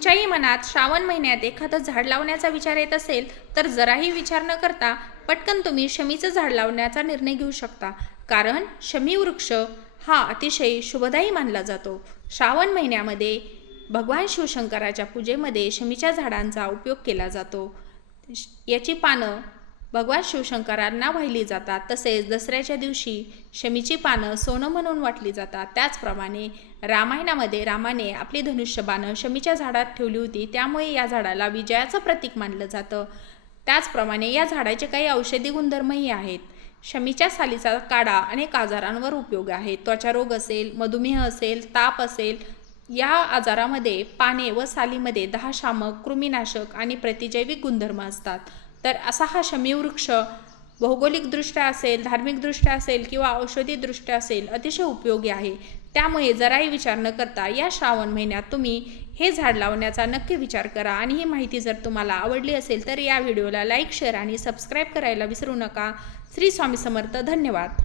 तुमच्याही मनात श्रावण महिन्यात एखादं झाड लावण्याचा विचार येत असेल तर जराही विचार न करता पटकन तुम्ही शमीचं झाड लावण्याचा निर्णय घेऊ शकता, कारण शमी वृक्ष हा अतिशय शुभदायी मानला जातो। श्रावण महिन्यामध्ये भगवान शिवशंकराच्या पूजेमध्ये शमीच्या झाडांचा उपयोग केला जातो। याची पानं भगवान शिवशंकरांना वाहिली जातात। तसेच दसऱ्याच्या दिवशी शमीची पानं सोनं म्हणून वाटली जातात। त्याचप्रमाणे रामायणामध्ये रामाने आपली धनुष्यबाणं शमीच्या झाडात ठेवली होती, त्यामुळे या झाडाला विजयाचं प्रतीक मानलं जातं। त्याचप्रमाणे या झाडाचे काही औषधी गुणधर्मही आहेत। शमीच्या सालीचा काढा अनेक आजारांवर उपयोग आहे। त्वचारोग असेल, मधुमेह असेल, ताप असेल, या आजारामध्ये पाने व सालीमध्ये 10 शामक, कृमीनाशक आणि प्रतिजैविक गुणधर्म असतात। तर असा हा शमी वृक्ष भौगोलिकदृष्ट्या असेल, धार्मिकदृष्ट्या असेल किंवा औषधीदृष्ट्या असेल अतिशय उपयोगी आहे। त्यामुळे जराही विचार न करता या श्रावण महिन्यात तुम्ही हे झाड लावण्याचा नक्की विचार करा। आणि ही माहिती जर तुम्हाला आवडली असेल तर या व्हिडिओला लाईक, शेअर आणि सबस्क्राईब करायला विसरू नका। श्री स्वामी समर्थ। धन्यवाद।